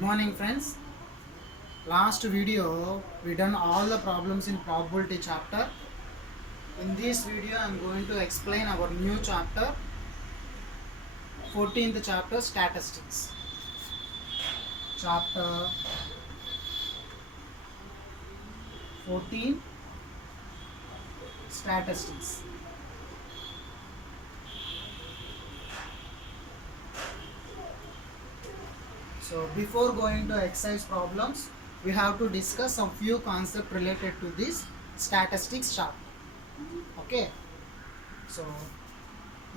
Good morning, friends. Last video we done all the problems in probability chapter. In this video I am going to explain our new chapter, 14th chapter, statistics. Chapter 14, statistics. So before going to exercise problems, we have to discuss some few concepts related to this statistics chapter. Okay. So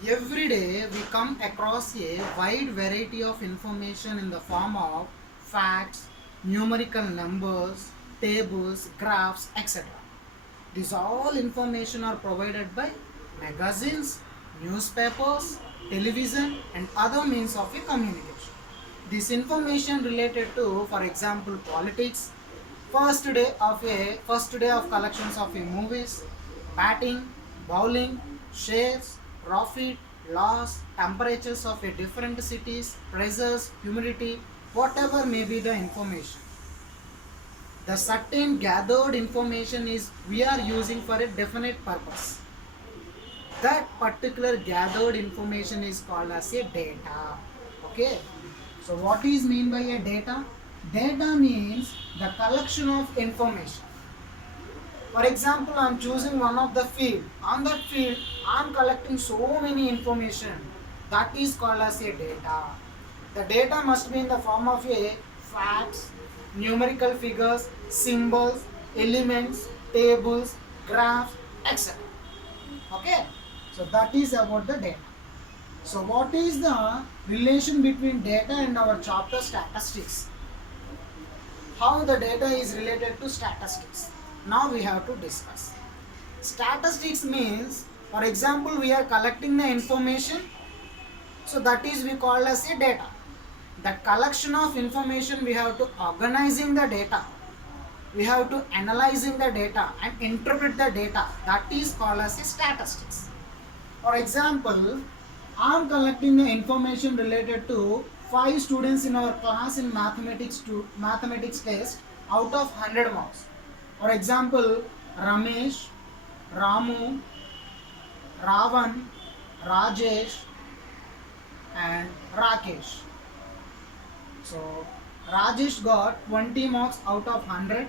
every day we come across a wide variety of information in the form of facts, numerical numbers, tables, graphs, etc. These all information are provided by magazines, newspapers, television and other means of a communication. This information related to, for example, politics, first day of collections of a movies, batting, bowling, shares, profit, loss, temperatures of a different cities, pressures, humidity, whatever may be the information. The certain gathered information is we are using for a definite purpose. That particular gathered information is called as a data. Okay. So what is mean by a data? Data means the collection of information. For example, I am choosing one of the field. On that field, I am collecting so many information. That is called as a data. The data must be in the form of a facts, numerical figures, symbols, elements, tables, graphs, etc. Okay. So that is about the data. So what is the relation between data and our chapter statistics? How the data is related to statistics? Now we have to discuss. Statistics means, for example, we are collecting the information. So that is we call as a data. That collection of information we have to organizing the data. We have to analyzing the data and interpret the data. That is called as a statistics. For example, I am collecting the information related to 5 students in our class in mathematics test out of 100 marks. For example, Ramesh, Ramu, Ravan, Rajesh and Rakesh. So Rajesh got 20 marks out of 100,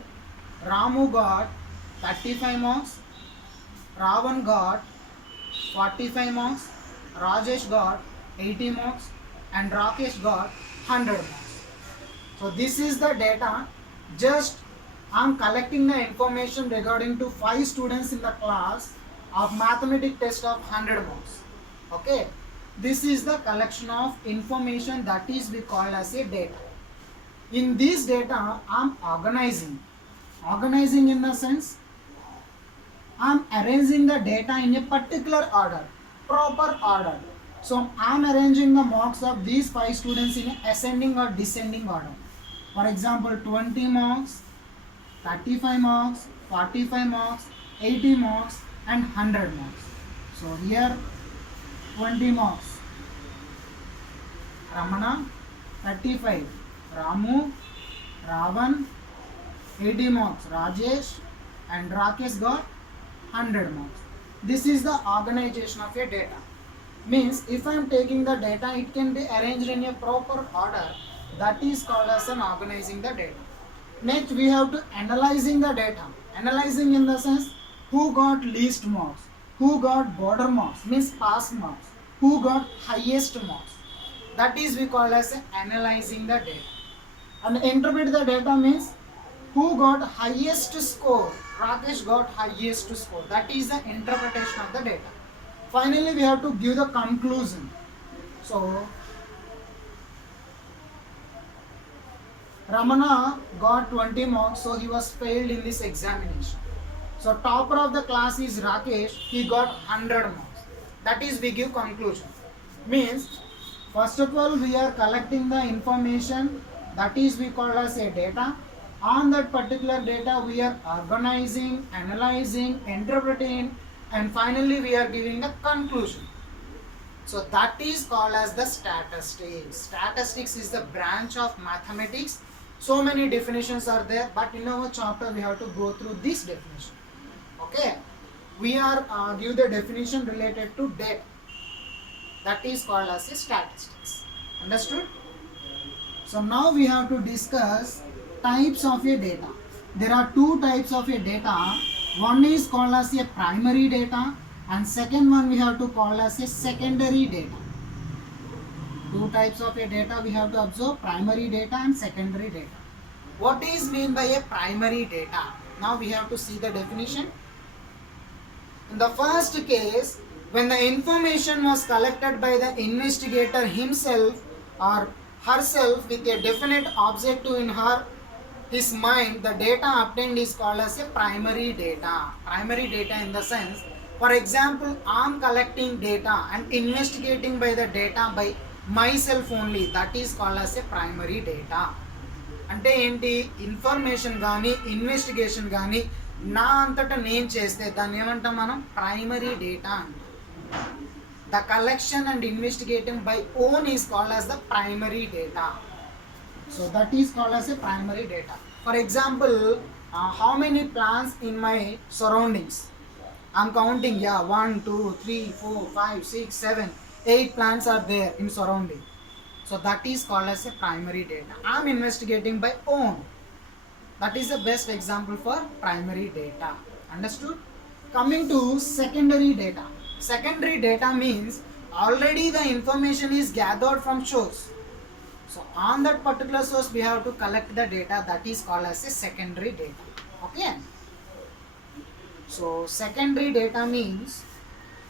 Ramu got 35 marks, Ravan got 45 marks, Rajesh got 80 marks and Rakesh got 100 marks. So this is the data. Just I am collecting the information regarding to 5 students in the class of mathematics test of 100 marks. Okay. This is the collection of information that is we call as a data. In this data I am organizing. Organizing in the sense I am arranging the data in a particular order, proper order. So I am arranging the marks of these 5 students in ascending or descending order. For example, 20 marks, 35 marks, 45 marks, 80 marks and 100 marks. So here 20 marks, Ramana, 35, Ramu, Ravan, 80 marks, Rajesh and Rakesh got 100 marks. This is the organization of a data. Means if I am taking the data, it can be arranged in a proper order. That is called as an organizing the data. Next we have to analyzing the data. Analyzing in the sense who got least marks, who got border marks means pass marks, who got highest marks. That is we call as analyzing the data. And interpret the data means who got highest score. Rakesh got highest score. That is the interpretation of the data. Finally, we have to give the conclusion. So, Ramana got 20 marks, so he was failed in this examination. So, topper of the class is Rakesh, he got 100 marks. That is, we give conclusion. Means, first of all, we are collecting the information, that is, we call as a data. On that particular data, we are organizing, analyzing, interpreting, and finally we are giving a conclusion. So that is called as the statistics. Statistics is the branch of mathematics. So many definitions are there, but in our chapter we have to go through this definition. Okay, we are give the definition related to data. That is called as a statistics. Understood? So now we have to discuss types of a data. There are two types of a data. One is called as a primary data, and second one we have to call as a secondary data. Two types of a data we have to observe: primary data and secondary data. What is meant by a primary data? Now we have to see the definition. In the first case, when the information was collected by the investigator himself or herself with a definite objective in his mind, the data obtained is called as a primary data. Primary data in the sense, for example, I am collecting data and investigating by the data by myself only. That is called as a primary data. అంటే ఏంటి, information కానీ investigation కానీ నా అంతటా నేను చేస్తే దాన్ని ఏమంటాం మనం, ప్రైమరీ డేటా అంటాం. The collection and investigating by own is called as the primary data. So that is called as a primary data. For example, how many plants in my surroundings, I'm counting, 1 2 3 4 5 6 7 8 plants are there in surrounding. So that is called as a primary data. I am investigating by own. That is the best example for primary data. Understood? Coming to secondary data. Secondary data means already the information is gathered from source. So on that particular source we have to collect the data. That is called as a secondary data. Okay? So secondary data means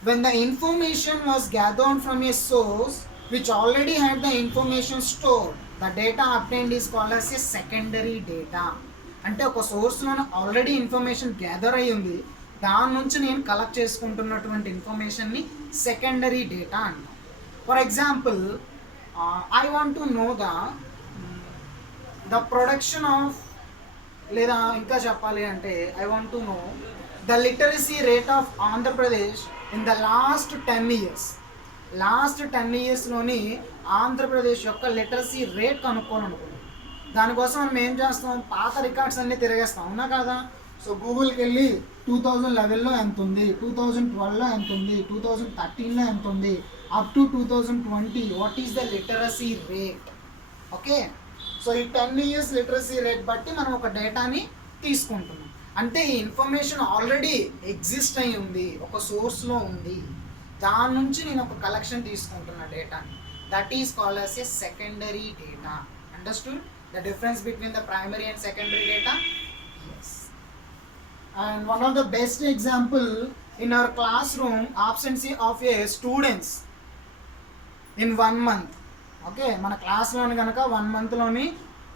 when the information was gathered from a source which already had the information stored, the data obtained is called as a secondary data. అంటే ఒక సోర్స్లో already information gather అయ్యి ఉంది, దాని నుంచి నేను collect చేసుకుంటున్నటువంటి ఇన్ఫర్మేషన్ని secondary data అంటాం. For example, I want to know the production of, లేదా ఇంకా చెప్పాలి అంటే I want to know the literacy rate of Andhra Pradesh in the last 10 years. Last 10 yearsలోని ఆంధ్రప్రదేశ్ యొక్క లిటరసీ రేట్ కనుక్కోవాలనుకుంటున్నాం. దానికోసం మనం ఏం చేస్తాం, పాత రికార్డ్స్ అన్నీ తిరిగేస్తాం, అవునా కదా. సో గూగుల్కి వెళ్ళి 2011లో ఎంత ఉంది, 2012లో ఎంత ఉంది, 2013లో ఎంత ఉంది, up to 2020 what is the literacy rate. Okay, so ఈ 10 years లిటరసీ రేట్ బట్టి మనం ఒక డేటాని తీసుకుంటున్నాం. అంటే ఈ ఇన్ఫర్మేషన్ ఆల్రెడీ ఎగ్జిస్ట్ అయి ఉంది, ఒక సోర్స్లో ఉంది, దాని నుంచి నేను ఒక కలెక్షన్ తీసుకుంటున్న డేటాని. That is called as a secondary data. Understood the difference between the primary and secondary data? Yes. And one of the best example in our classroom, absence of a students in 1 month. Okay, మన క్లాస్లోని కనుక 1 monthలోని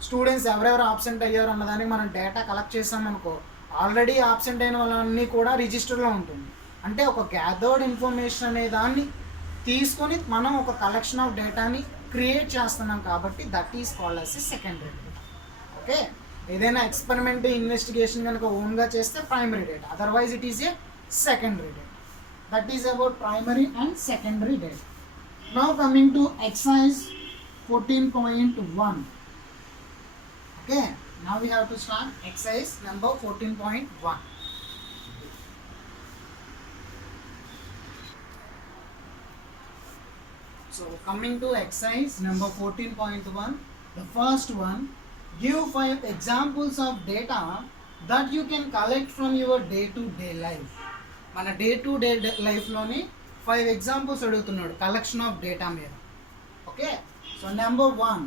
students ఎవరెవరు absent అయ్యారు అన్నదానికి మనం data collect చేసామనుకో, already absent అయిన వాళ్ళన్నీ కూడా రిజిస్టర్లో ఉంటుంది. అంటే ఒక గ్యాదర్డ్ ఇన్ఫర్మేషన్ అనే దాన్ని తీసుకొని మనం ఒక కలెక్షన్ ఆఫ్ డేటాని క్రియేట్ చేస్తున్నాం కాబట్టి that is called as a secondary data. Okay, ఏదైనా ఎక్స్పెరిమెంట్ ఇన్వెస్టిగేషన్ కనుక ఓన్గా చేస్తే primary data, otherwise it is a secondary data. That is about primary and secondary data. Now coming to exercise 14.1. Okay, now we have to start exercise number 14.1. So coming to exercise number 14.1, the first one, give 5 examples of data that you can collect from your day-to-day life. మన day-to-day లైఫ్లోని 5 examples అడుగుతున్నాడు collection of data మీద. Okay, so number 1,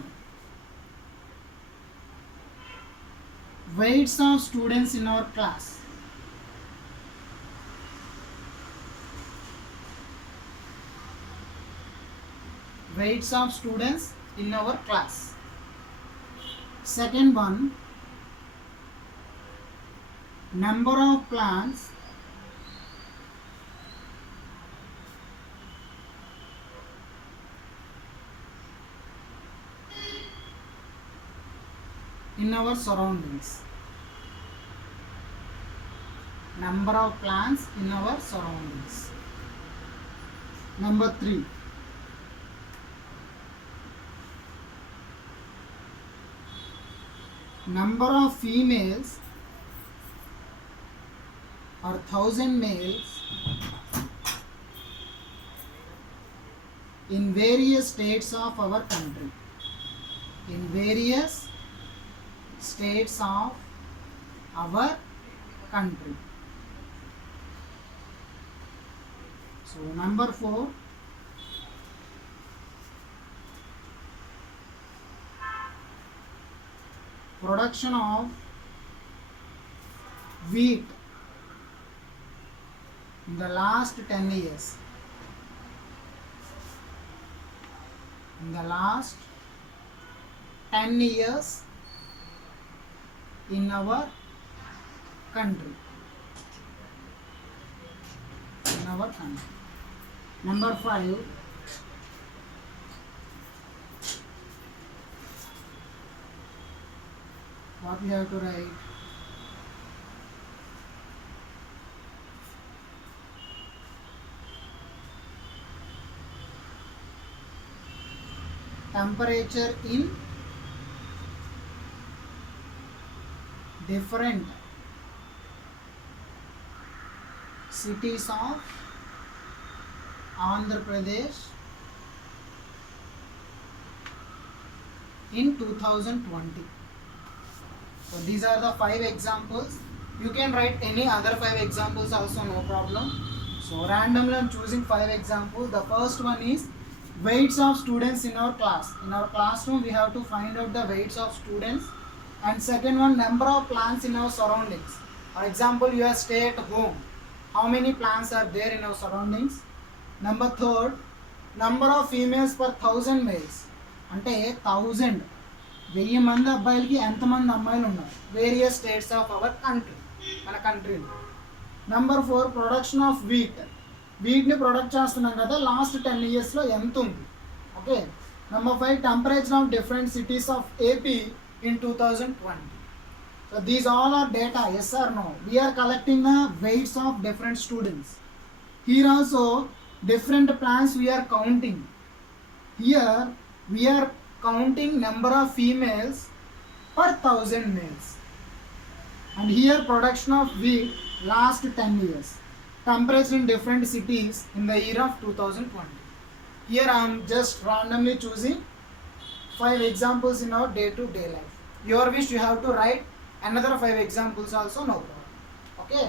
weights of students in our class. Weights of students in our class. Second one, number of plants in our surroundings. Number of plants in our surroundings. Number 3, number of females or 1000 males in various states of our country. In various states of our country. So number 4, production of wheat in the last 10 years. In the last 10 years in our country. In our country. Number 5, what we have to write? Temperature in different cities of Andhra Pradesh in 2020. So these are the 5 examples. You can write any other 5 examples also, no problem. So randomly I am choosing 5 examples. The first one is weights of students in our class. In our classroom we have to find out the weights of students. And second one, number of plants in our surroundings. For example, you stay at home. How many plants are there in our surroundings? Number third, number of females per 1000 males. అంటే 1000 మంది అబ్బాయిలకి ఎంతమంది అమ్మాయిలు ఉన్నారు various states of our country, మన కంట్రీలో. Number 4, production of వీట్ని product చేస్తున్నాం కదా లాస్ట్ 10 yearsలో ఎంత ఉంది. Okay. Number 5, temperature of different cities of AP in 2020. So these all are data, yes or no? We are collecting the weights of different students. Here also different plants we are counting. Here we are counting number of females per 1000 males. And here production of wheat last 10 years. Temperature in different cities in the year of 2020. Here I am just randomly choosing 5 examples in our day-to-day life. Your wish, you have to write another 5 examples also, no problem. Okay.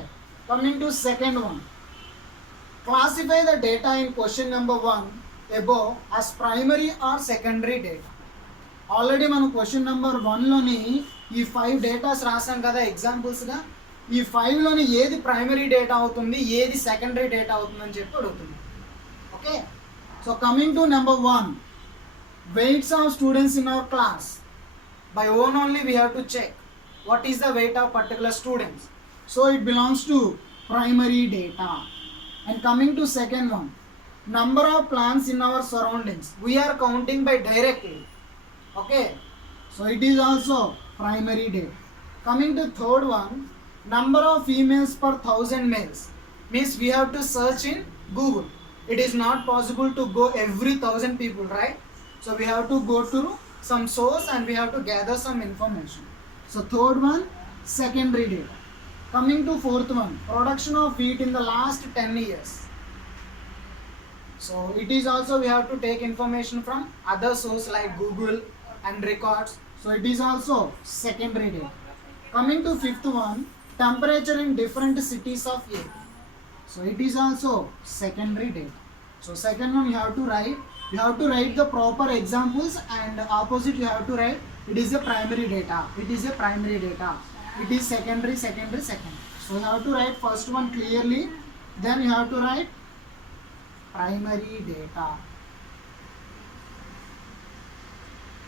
Coming to second one. Classify the data in question number 1 above as primary or secondary data. Already మనం question number 1లోని ఈ 5 datas రాసాం కదా ఎగ్జాంపుల్స్గా. ఈ 5లోని ఏది primary data అవుతుంది, ఏది secondary data అవుతుందని చెప్పి అడుగుతుంది. Okay. So coming to number 1, weights of students in our class. By own only we have to check what is the weight of particular students. So it belongs to primary data. And coming to second one, number of plants in our surroundings. We are counting by directly. Okay. So it is also primary data. Coming to third one, number of females per 1000 males. Means we have to search in Google. It is not possible to go every 1000 people, right? So we have to go to some source and we have to gather some information. So third one, secondary data. Coming to fourth one, production of wheat in the last 10 years. So it is also we have to take information from other source like Google and records. So it is also secondary data. Coming to fifth one, temperature in different cities of AP. So it is also secondary data. So second one you have to write the proper examples, and opposite you have to write it is a primary data, it is a primary data, it is secondary. So you have to write first one clearly, then you have to write primary data.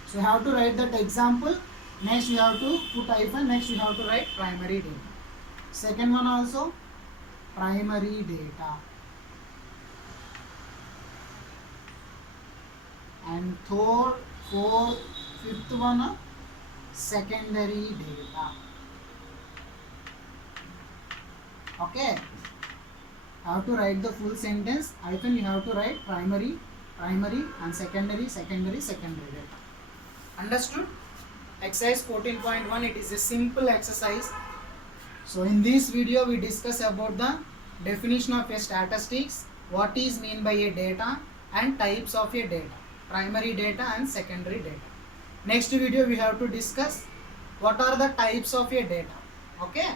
So you have to write that example, next you have to put hyphen, next you have to write primary data. Second one also primary data. And third, fourth, fifth one secondary data. Okay. Have to write the full sentence. Hyphen you have to write primary and secondary data. Understood? Exercise 14.1, it is a simple exercise. So in this video we discuss about the definition of a statistics, what is mean by a data and types of a data, primary data and secondary data. Next video we have to discuss what are the types of a data. Okay.